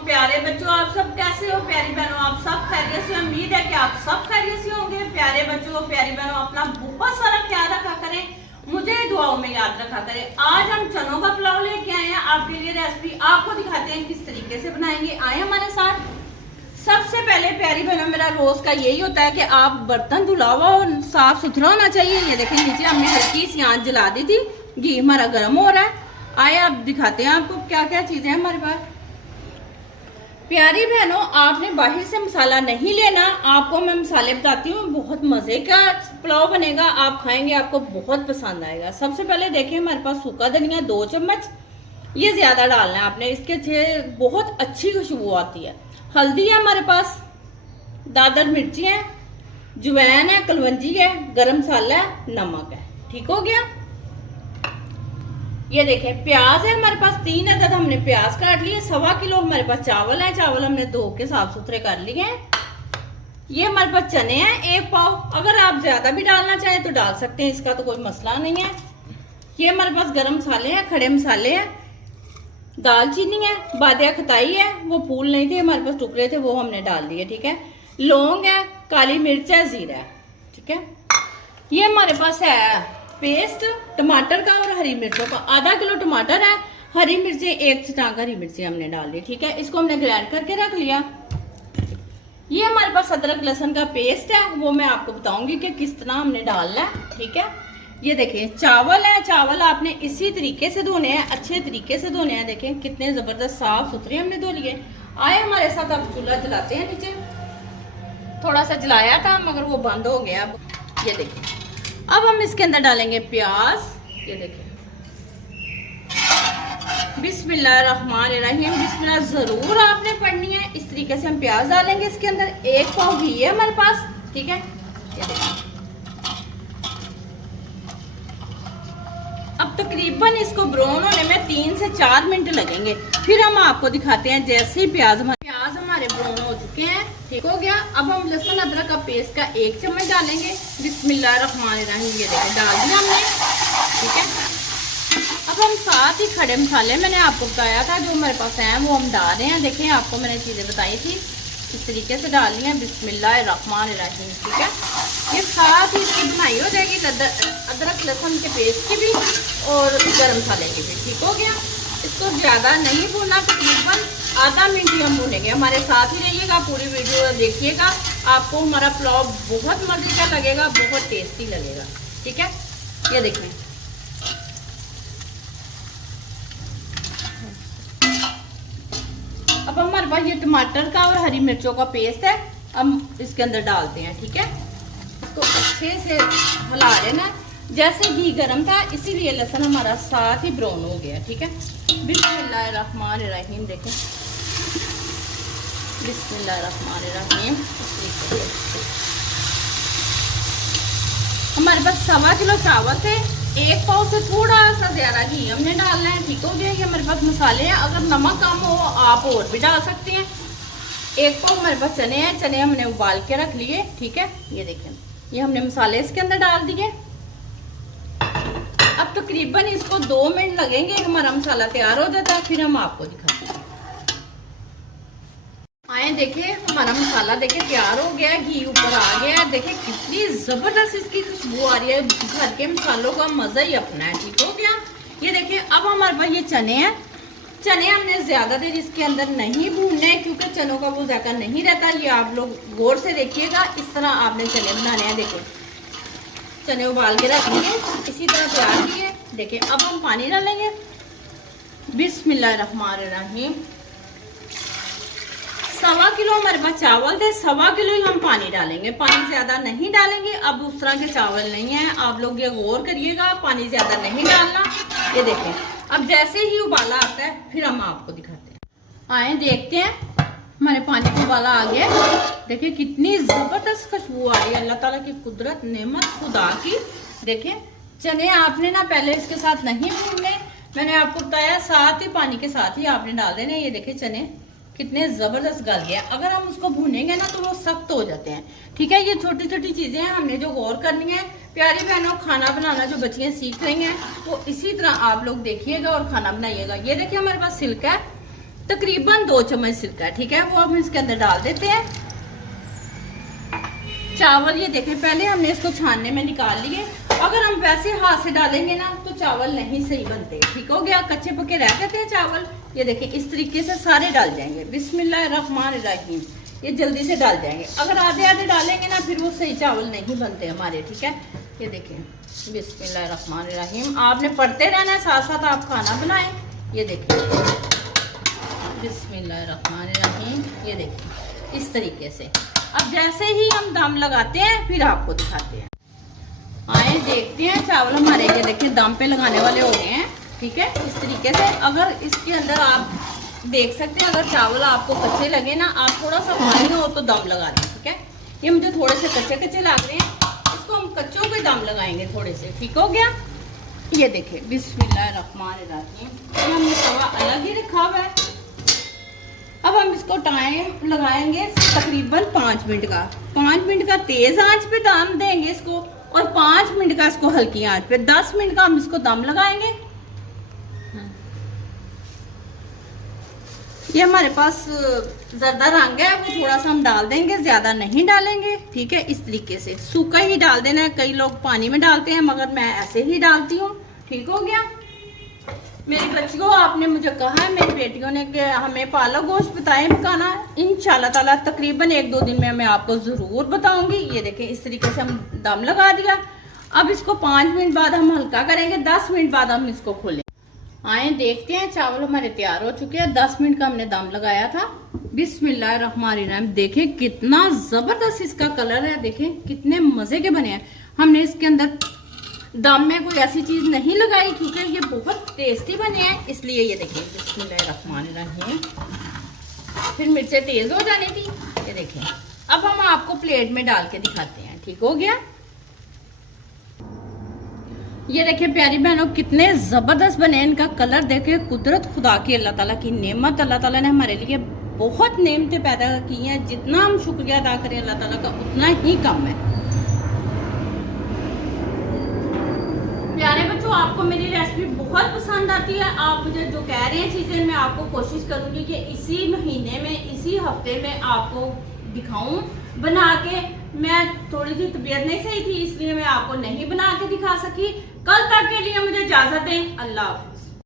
प्यारे बच्चों, आप सब कैसे हो? प्यारी बहनों, आप सब खैरियत से? उम्मीद है कि आप सब खैरियत से होंगे। प्यारे बच्चों, प्यारी बहनों, अपना बहुत सारा ख्याल रखा करें, मुझे दुआओं में याद रखा करें। आज हम चनों का पुलाव लेके आए हैं आपके लिए। रेसिपी आपको दिखाते हैं किस तरीके से बनाएंगे। आए हमारे साथ। सबसे पहले प्यारी बहनों, मेरा रोज का यही होता है कि आप बर्तन धुला हुआ और साफ सुथरा होना चाहिए। ये देखें, नीचे हमने हल्की सी आंच जला दी थी, घी हमारा गर्म हो रहा है। आए अब दिखाते हैं आपको क्या क्या चीजें हैं हमारे पास। प्यारी बहनों, आपने बाहर से मसाला नहीं लेना। आपको मैं मसाले बताती हूँ, बहुत मजे का पुलाव बनेगा। आप खाएंगे, आपको बहुत पसंद आएगा। सबसे पहले देखिए, हमारे पास सूखा धनिया 2 चम्मच, ये ज्यादा डालना है आपने, इसके से बहुत अच्छी खुशबू आती है। हल्दी है हमारे पास, दादर मिर्ची है, जवैन है, कलवंजी है, गरम मसाला है, नमक है। ठीक हो गया। ये देखें, प्याज है हमारे पास 3 अदद, हमने प्याज काट लिए। 1.25 किलो हमारे पास चावल है, चावल हमने धो के साफ सुथरे कर लिए हैं। ये हमारे पास चने हैं 1 पाव, अगर आप ज्यादा भी डालना चाहें तो डाल सकते हैं, इसका तो कोई मसला नहीं है। ये हमारे पास गरम मसाले हैं, खड़े मसाले हैं, दालचीनी है, बादिया खताई है, वो फूल नहीं थे हमारे पास, टुकड़े थे, वो हमने डाल दिए। ठीक है। लौंग है, काली मिर्च है, जीरा है। ठीक है। ये हमारे पास है पेस्ट टमाटर का और हरी मिर्चों का। आधा किलो टमाटर है, हरी मिर्ची 1 चटांक हरी मिर्ची हमने डाल दी। ठीक है। इसको हमने ग्राइंड करके रख लिया। ये हमारे पास अदरक लहसुन का पेस्ट है, वो मैं आपको बताऊंगी कि किस तरह हमने डालना है। ठीक है। ये देखें, चावल है, चावल आपने इसी तरीके से धोने हैं, अच्छे तरीके से धोने हैं। देखें कितने जबरदस्त साफ सुथरे हमने धो लिए। आए हमारे साथ, अब चूल्हा जलाते हैं। नीचे थोड़ा सा जलाया था मगर वो बंद हो गया। ये देखें, अब हम इसके अंदर डालेंगे प्याज। ये देखिए, बिस्मिल्लाहिर्रहमानिर्रहीम, बिस्मिल्लाह जरूर आपने पढ़नी है। इस तरीके से हम प्याज डालेंगे इसके अंदर। 1 पाव घी है हमारे पास। ठीक है। ये देखिए, अब तकरीबन इसको ब्राउन होने में 3 से 4 मिनट लगेंगे। फिर हम आपको दिखाते हैं। जैसे ही प्याज हमारे ब्राउन हो चुके हैं, ठीक हो गया। अब हम लहसुन अदरक का पेस्ट का 1 चम्मच डालेंगे। बिस्मिल्लाहिर्रहमानिर्रहीम, ये देखिए डाल दिया हमने। ठीक है। अब हम साथ ही खड़े मसाले मैंने आपको बताया था जो हमारे पास हैं, वो हम डाल रहे हैं। देखें, आपको मैंने चीजें बताई थी, इस तरीके से डालनी है। बिस्मिल्लाहिर्रहमानिर्रहीम। ठीक है। ये साथ ही इसकी बनाई हो जाएगी अदरक लहसुन के पेस्ट की भी और गरम मसाले की भी। ठीक हो गया। इसको ज्यादा नहीं भूनना, तकरीबन आधा मिनट ही हम भूनेंगे। हमारे साथ ही रहिएगा, पूरी वीडियो देखिएगा, आपको हमारा पुलाव बहुत मजे का लगेगा, बहुत टेस्टी लगेगा। ठीक है। ये देखिए, अब हमारे पास ये टमाटर का और हरी मिर्चों का पेस्ट है, हम इसके अंदर डालते हैं। ठीक है। इसको अच्छे से हिला लेना। जैसे घी गरम था, इसीलिए लहसुन हमारा साथ ही ब्राउन हो गया। ठीक है। बिस्मिल्लाहिर्रहमानिर्रहीम, देखें, बिस्मिल्लाहिर्रहमानिर्रहीम। हमारे पास 1.25 किलो चावल थे, 1 पाव से थोड़ा सा ज्यादा घी हमने डालना है। ठीक हो गया। ये हमारे पास मसाले हैं, अगर नमक कम हो आप और भी डाल सकते हैं। 1 पाव हमारे पास चने हैं, चने हमने उबाल के रख लिए। ठीक है। ये देखें, ये हमने मसाले इसके अंदर डाल दिए। अब तकरीबन इसको 2 मिनट लगेंगे, हमारा मसाला तैयार हो जाता है, फिर हम आपको दिखाते हैं। आए देखें, हमारा मसाला देखें तैयार हो गया है, घी ऊपर आ गया है। देखें कितनी जबरदस्त इसकी खुशबू आ रही है। घर के मसालों का मजा ही अपना है। ठीक हो गया। ये देखें, अब हमारे पास ये चने हैं। चने हमने ज्यादा देर इसके अंदर नहीं भूनने, क्योंकि चनों का वो जायका नहीं रहता। ये आप लोग गौर से देखिएगा, इस तरह आपने चने बनाने हैं। देखो, चने उबाल के रख लिए, इसी तरह तैयार किए। देखिए, अब हम पानी डालेंगे। बिस्मिल्लाहिर्रहमानिर्रहीम। 1.25 किलो हमारे पास चावल थे, 1.25 किलो ही हम पानी डालेंगे, पानी ज्यादा नहीं डालेंगे। अब उस तरह के चावल नहीं है, आप लोग ये गौर करिएगा, पानी ज्यादा नहीं डालना। ये देखें, अब जैसे ही उबाला आता है फिर हम आपको दिखाते हैं। आए देखते हैं, हमारे पानी का उबाला आ गया। देखिए कितनी जबरदस्त खुशबू आ रही है। अल्लाह ताला की कुदरत, नेमत खुदा की। देखें, चने आपने ना पहले इसके साथ नहीं भूनने, मैंने आपको बताया साथ ही पानी के साथ ही आपने डाल देने। ये देखें, चने कितने जबरदस्त गल गया। अगर हम उसको भूनेंगे ना तो वो सख्त हो जाते हैं। ठीक है। ये छोटी छोटी चीजें हैं, हमने जो गौर करनी है। प्यारी बहनों, खाना बनाना जो बच्चियां सीख रही हैं वो इसी तरह आप लोग देखिएगा और खाना बनाइएगा। ये देखिए, हमारे पास सिल्क है, तकरीबन 2 चम्मच सिरका, ठीक है, वो हम इसके अंदर डाल देते हैं। चावल ये देखें, पहले हमने इसको छानने में निकाल लिए। अगर हम वैसे हाथ से डालेंगे ना तो चावल नहीं सही बनते, ठीक हो गया, कच्चे पके रह जाते हैं चावल। ये देखें इस तरीके से सारे डाल जाएंगे। बिस्मिल्लाहिर्रहमानिर्रहीम, ये जल्दी से डाल जाएंगे। अगर आधे आधे डालेंगे ना फिर वो सही चावल नहीं बनते हमारे, ठीक है। ये देखें बिस्मिल्लाहिर्रहमानिर्रहीम, आपने पढ़ते रहना है, साथ साथ आप खाना बनाएं। ये देखें बिस्मिल्लाहिर्रहमानिर्रहीम, ये देखें इस तरीके से। अब जैसे ही हम दम लगाते हैं फिर आपको दिखाते हैं। आए देखते हैं चावल हमारे, ये देखें दम पे लगाने वाले हो गए हैं, ठीक है, इस तरीके से। अगर इसके अंदर आप देख सकते हैं, अगर चावल आपको कच्चे लगे ना, आप थोड़ा सा पानी हो तो दम लगा दें, ठीक है। ये मुझे थोड़े से कच्चे कच्चे लग रहे हैं, इसको हम कच्चों पे दम लगाएंगे थोड़े से, ठीक हो गया। ये देखें बिस्मिल्लाहिर्रहमानिर्रहीम, ये हमने तवा अलग ही रखा हुआ है। अब हम इसको टाइम लगाएंगे तकरीबन 5 मिनट का। 5 मिनट का तेज आंच पे दम देंगे इसको, और 5 मिनट का इसको हल्की आंच पे। 10 मिनट का हम इसको दम लगाएंगे। ये हमारे पास जर्दा रंग है, वो थोड़ा सा हम डाल देंगे, ज्यादा नहीं डालेंगे, ठीक है। इस तरीके से सूखा ही डाल देना है। कई लोग पानी में डालते हैं, मगर मैं ऐसे ही डालती हूँ, ठीक हो गया। मेरी बच्चियों, आपने मुझे कहा है, मेरी बेटियों ने, कि हमें पालक गोश्त बताएं पकाना। इंशाल्लाह ताला तकरीबन 1-2 दिन में मैं आपको जरूर बताऊंगी। ये देखें इस तरीके से हम दम लगा दिया। अब इसको 5 मिनट बाद हम हल्का करेंगे, 10 मिनट बाद हम इसको खोलें। आए देखते हैं, चावल हमारे तैयार हो चुके हैं। 10 मिनट का हमने दम लगाया था। बिस्मिल्लाहिर्रहमानिर्रहीम, देखें कितना जबरदस्त इसका कलर है, देखें कितने मजे के बने हैं। हमने इसके अंदर दम में कोई ऐसी चीज नहीं लगाई, क्योंकि ये बहुत टेस्टी बने हैं, इसलिए। ये देखिए बिस्मिल्लाहिर्रहमानिर्रहीम, फिर मिर्चें तेज हो जानी थी। ये देखें, अब हम आपको प्लेट में डाल के दिखाते हैं, ठीक हो गया। ये देखिए प्यारी बहनों, कितने जबरदस्त बने। इनका कलर देखिए, कुदरत खुदा की, अल्लाह ताला की नेमत। अल्लाह ताला ने हमारे लिए बहुत नेमतें पैदा की हैं। जितना हम शुक्रिया अदा करें अल्लाह ताला का, उतना ही कम है। प्यारे बच्चों, आपको मेरी रेसिपी बहुत पसंद आती है। आप मुझे जो कह रहे हैं चीजें, मैं आपको कोशिश करूंगी कि इसी महीने में, इसी हफ्ते में आपको दिखाऊं बना के। मैं थोड़ी सी तबीयत नहीं सही थी, इसलिए मैं आपको नहीं बना के दिखा सकी। कल तक के लिए मुझे इजाजत दें। अल्लाह हाफ़िज़।